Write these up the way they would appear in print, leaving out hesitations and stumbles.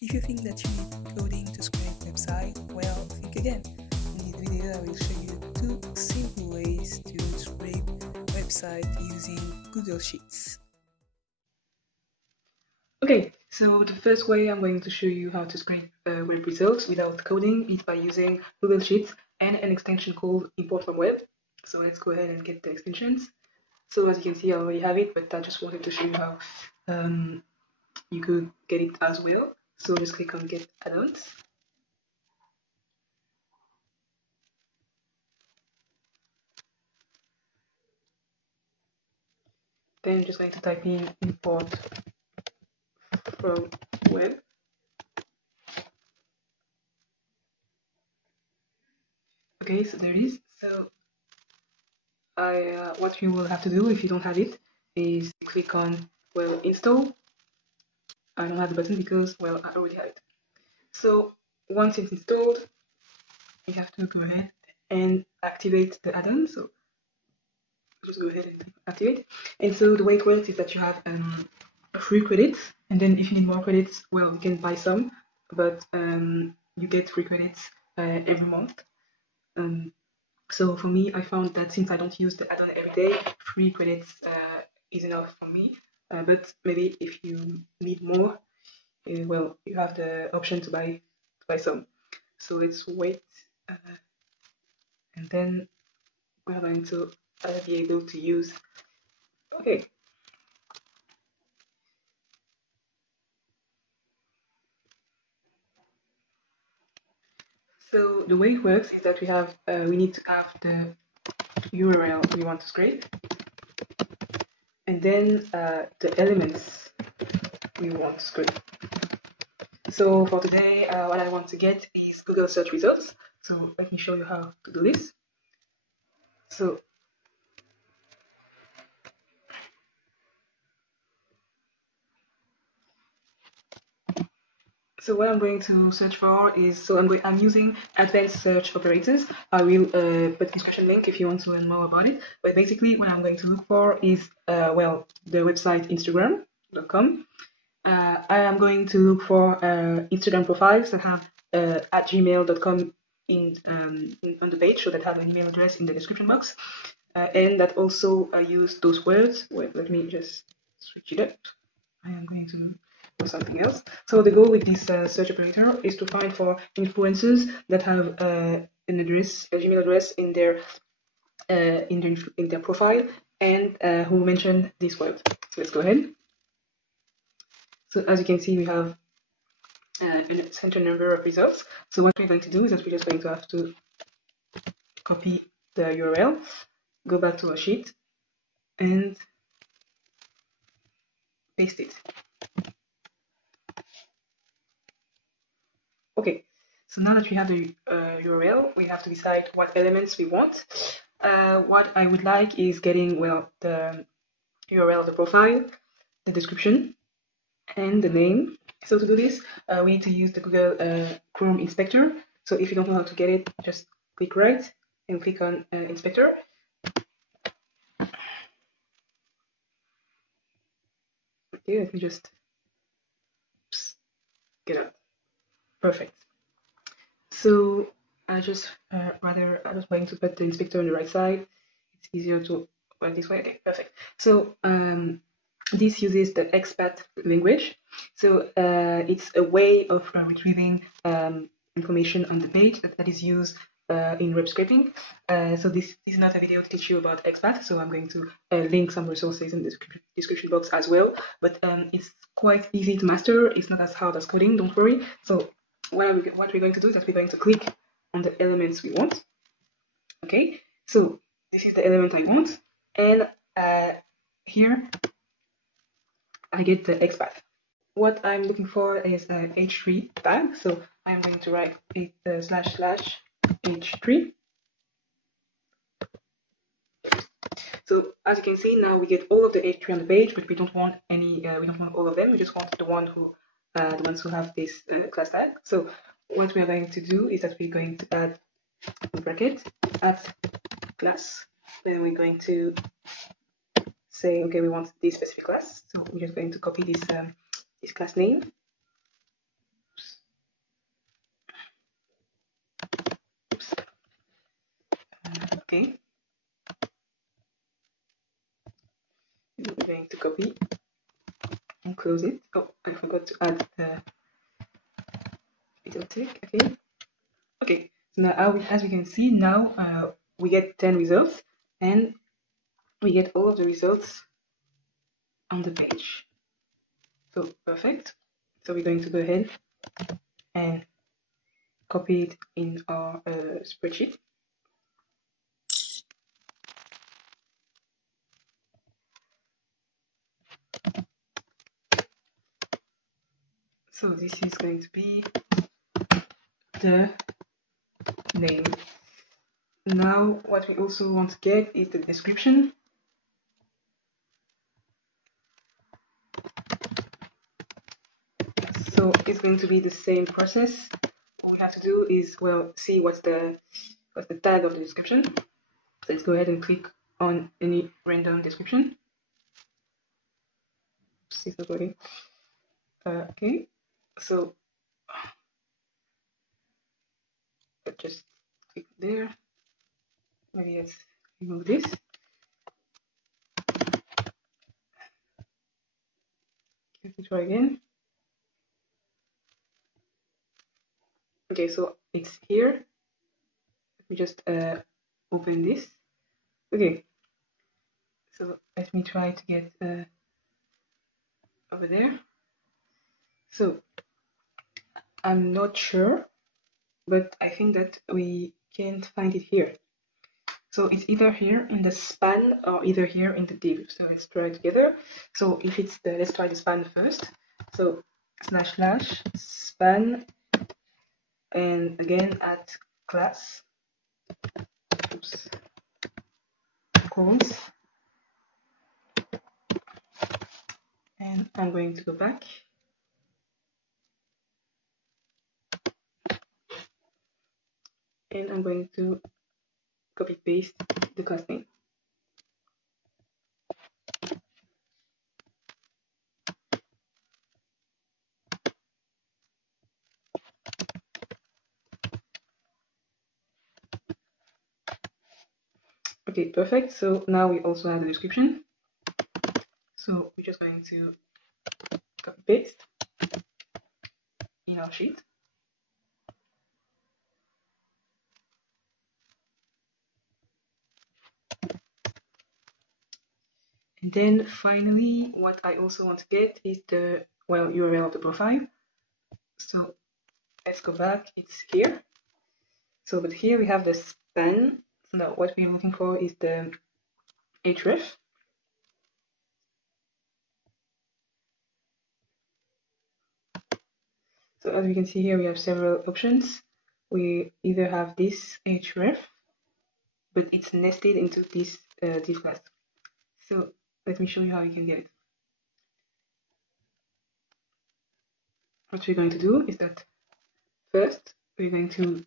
If you think that you need coding to scrape website, well, think again. In this video, I will show you 2 simple ways to scrape website using Google Sheets. Okay, so the first way I'm going to show you how to scrape web results without coding is by using Google Sheets and an extension called Importfromweb. So let's go ahead and get the extensions. So as you can see, I already have it, but I just wanted to show you how you could get it as well. So just click on Get Add-ons. Then just going to type in import from web. Okay, so there it is. So what you will have to do if you don't have it is click on install. I don't have the button because I already have it. So once it's installed, you have to go ahead and activate the add-on. So just go ahead and activate. And so the way it works is that you have free credits, and then if you need more credits, you can buy some, but you get free credits every month. So for me, I found that since I don't use the add-on every day, free credits is enough for me. But maybe if you need more, you have the option to buy some. So let's wait, and then we're going to be able to use. Okay. So the way it works is that we need to have the URL we want to scrape, and then the elements we want to scrape. So for today, what I want to get is Google search results. So let me show you how to do this. So what I'm going to search for is, I'm using advanced search operators. I will put the description link if you want to learn more about it. But basically what I'm going to look for is, the website Instagram.com. I am going to look for Instagram profiles that have at gmail.com on the page, so that have an email address in the description box. And that also use those words. Wait, let me just switch it up. I am going to do something else. So the goal with this search operator is to find for influencers that have an address, a Gmail address in their profile, and who mentioned this word. So let's go ahead. So as you can see, we have a certain number of results. So what we're going to do is that we're just going to have to copy the URL, go back to our sheet, and paste it. Okay, so now that we have the URL, we have to decide what elements we want. What I would like is getting, the URL of the profile, the description, and the name. So to do this, we need to use the Google Chrome inspector. So if you don't know how to get it, just click right and click on inspector. Okay, let me just get out. Perfect. So I just going to put the inspector on the right side. It's easier to work this way. Okay, perfect. So this uses the expat language. So it's a way of retrieving information on the page that is used in web scraping. So this is not a video to teach you about expat, so I'm going to link some resources in the description box as well. But it's quite easy to master. It's not as hard as coding, don't worry. So what we're going to do is that we're going to click on the elements we want. Okay, so this is the element I want, and here I get the XPath. What I'm looking for is an H3 tag, so I'm going to write it //H3. So as you can see, now we get all of the H3 on the page, but we don't want any. We don't want all of them. We just want the ones who have this class tag. So what we are going to do is that we're going to add a bracket at class. Then we're going to say, okay, we want this specific class. So we're just going to copy this this class name. Okay. We're going to copy and close it. Oh, I forgot to add the little tick. Okay. Okay. So now, as we can see, now we get 10 results, and we get all of the results on the page. So perfect. So we're going to go ahead and copy it in our spreadsheet. So this is going to be the name. Now what we also want to get is the description. So it's going to be the same process. All we have to do is, well, see what's the tag of the description. So let's go ahead and click on any random description. Okay, so let's just click there. Maybe let's remove this. Let me try again. Okay, so it's here. Let me just open this. Okay, so let me try to get over there. So I'm not sure, but I think that we can't find it here. So it's either here in the span or either here in the div. So let's try together. So if it's the, let's try the span first. So / span, and again at class, oops, calls, and I'm going to go back. And I'm going to copy paste the class name. Okay, perfect. So now we also have the description. So we're just going to copy paste in our sheet. And then finally, what I also want to get is the, well, URL of the profile. So let's go back, it's here. So, but here we have the span. So now what we're looking for is the href. So as we can see here, we have several options. We either have this href, but it's nested into this div class. So let me show you how you can get it. What we're going to do is that first we're going to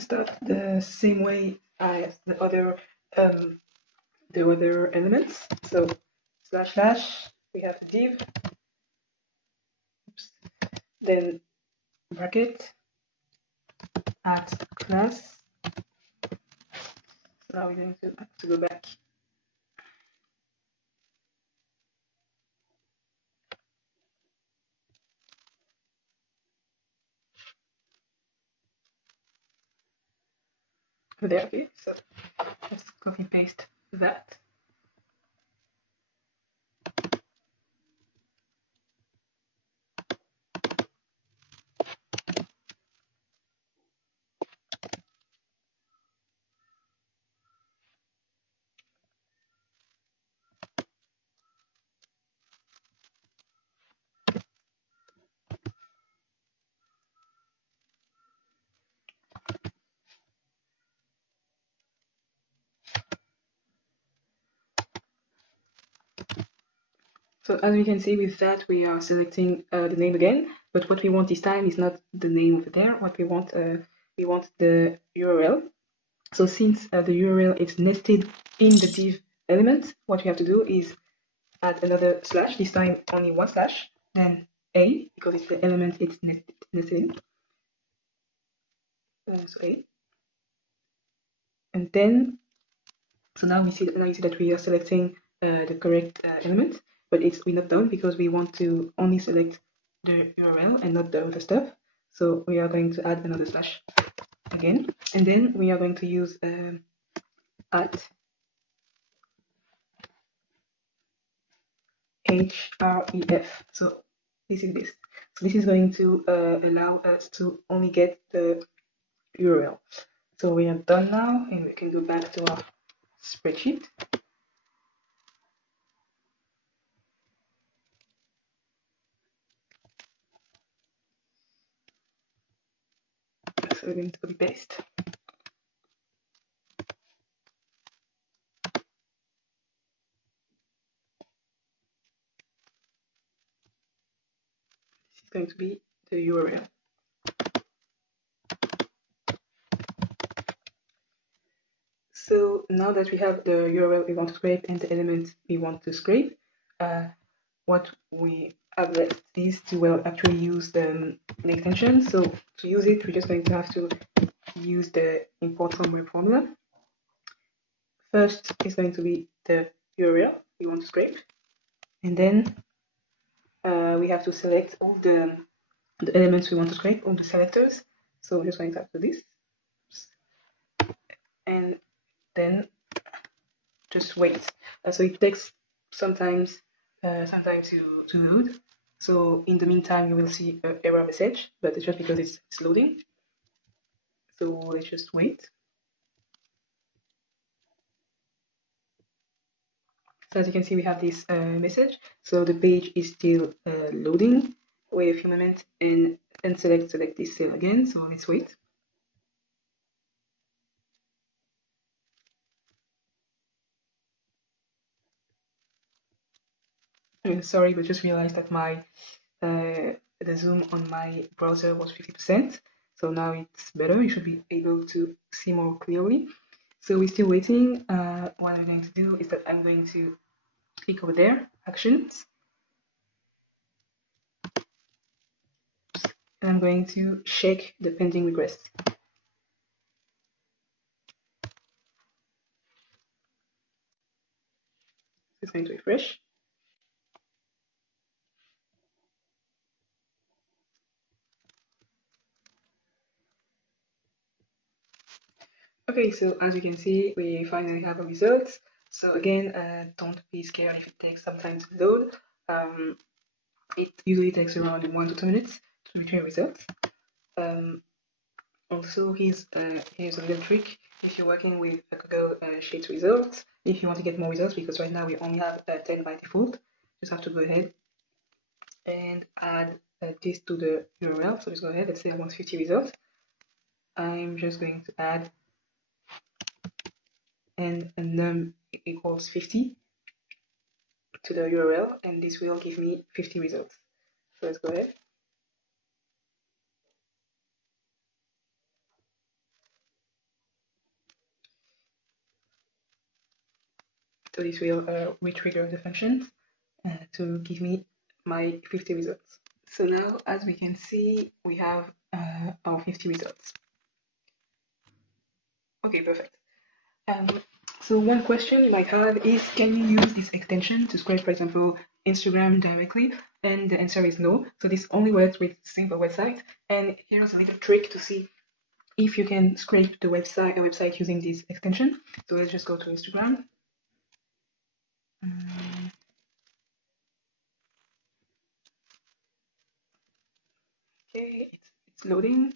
start the same way as the other elements. So / we have the div, oops, then bracket at class. So now we're going to go back. There, okay, so let's copy paste that. So as we can see with that, we are selecting the name again, but what we want this time is not the name over there. What we want the URL. So since the URL is nested in the div element, what we have to do is add another slash, this time only one slash, then A, because it's the element it's nested in. So A. And then, so now you see that we are selecting the correct element, but we're not done because we want to only select the URL and not the other stuff. So we are going to add another slash again, and then we are going to use at href. So this is this. So this is going to allow us to only get the URL. So we are done now, and we can go back to our spreadsheet. So we're going to copy paste. This is going to be the URL. So now that we have the URL we want to scrape and the element we want to scrape, what we have left is to actually use the extension. So to use it, we're just going to have to use the Importfromweb formula. First is going to be the URL we want to scrape, and then we have to select all the elements we want to scrape, all the selectors. So we're just going to have to do this, and then just wait. So it takes some time to load. So in the meantime, you will see an error message, but it's just because it's loading. So let's just wait. So as you can see, we have this message. So the page is still loading. Wait a few moments and select this cell again. So let's wait. Sorry, but just realized that my the zoom on my browser was 50%. So now it's better. You should be able to see more clearly. So we're still waiting. What I'm going to do is that I'm going to click over there, actions, and I'm going to check the pending request. It's going to refresh. Okay, so as you can see, we finally have a result. So again, don't be scared if it takes some time to load. It usually takes around 1 to 2 minutes to return results. Also, here's a little trick. If you're working with a Google Sheets results, if you want to get more results, because right now we only have 10 by default, just have to go ahead and add this to the URL. So just go ahead, let's say I want 50 results. I'm just going to add and num equals 50 to the URL, and this will give me 50 results. So let's go ahead. So this will retrigger the function to give me my 50 results. So now, as we can see, we have our 50 results. Okay, perfect. So one question you might have is, can you use this extension to scrape, for example, Instagram directly? And the answer is no. So this only works with simple websites. And here's a little trick to see if you can scrape a website using this extension. So let's just go to Instagram. Okay, it's loading.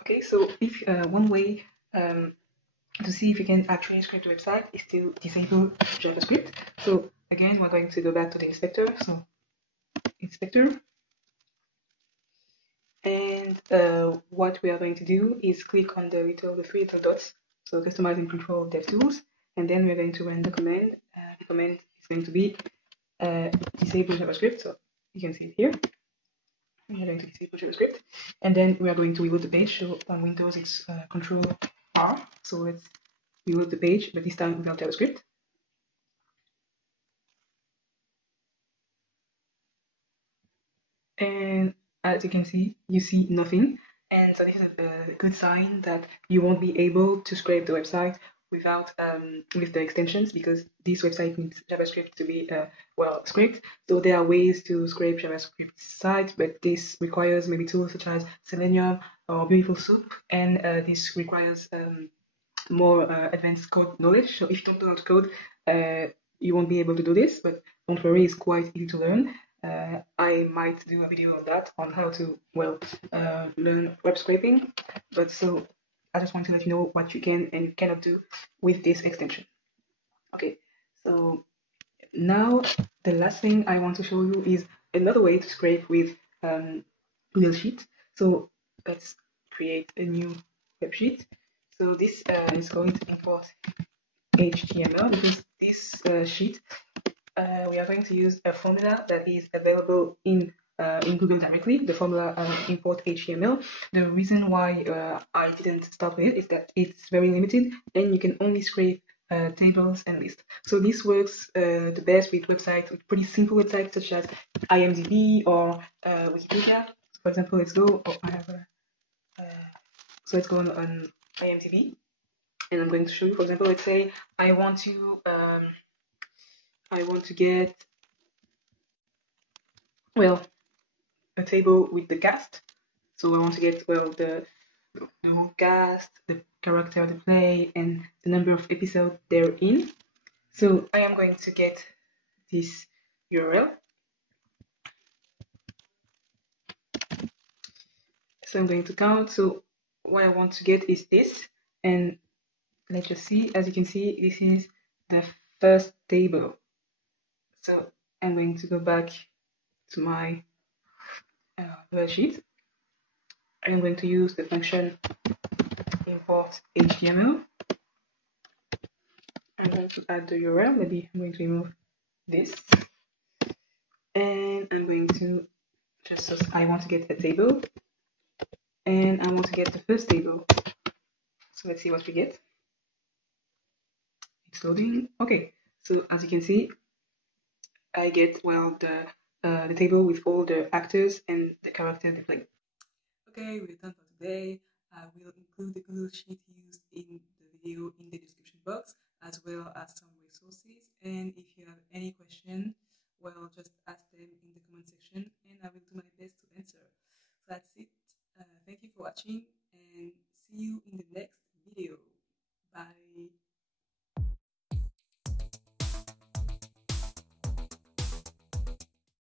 Okay, so if one way to see if you can actually scrape the website is to disable JavaScript. So again, we're going to go back to the inspector. So inspector. And what we are going to do is click on the three little dots. So customize and control DevTools. And then we're going to run the command. The command is going to be disable JavaScript. So you can see it here. We are going to disable JavaScript. And then we are going to reload the page. So on Windows, it's Control R. So let's reload the page, but this time without JavaScript. And as you can see, you see nothing. And so this is a good sign that you won't be able to scrape the website without with the extensions, because this website needs JavaScript to be well scraped. So there are ways to scrape JavaScript sites, but this requires maybe tools such as Selenium or Beautiful Soup, and this requires more advanced code knowledge. So if you don't know how to code, you won't be able to do this, but don't worry, it's quite easy to learn. I might do a video on that, on how to, well, learn web scraping. But so I just want to let you know what you can and you cannot do with this extension. Okay, so now the last thing I want to show you is another way to scrape with Google Sheet. So let's create a new web sheet. So this is going to import HTML, because this sheet we are going to use a formula that is available in Google directly, the formula import HTML. The reason why I didn't start with it is that it's very limited and you can only scrape tables and lists. So this works the best with websites, with pretty simple websites such as IMDb or Wikipedia. So for example, let's go. Oh, I have a, so let's go on IMDb, and I'm going to show you. For example, let's say I want to get, well, a table with the cast. So I want to get, well, the whole cast, the character they play, and the number of episodes they're in. So I am going to get this URL. So I'm going to count. So what I want to get is this, and let's just see. As you can see, this is the first table. So I'm going to go back to my worksheet. I'm going to use the function import HTML. I'm going to add the URL. Maybe I'm going to remove this, and I'm going to just, so I want to get a table, and I want to get the first table. So let's see what we get. It's loading. Okay, so as you can see, I get, well, the table with all the actors and the character they play. Okay, we're done for today. I will include the Google Sheet used in the video in the description box, as well as some resources. And if you have any question, well, just ask them in the comment section, and I will do my best to answer. So that's it. Thank you for watching, and see you in the next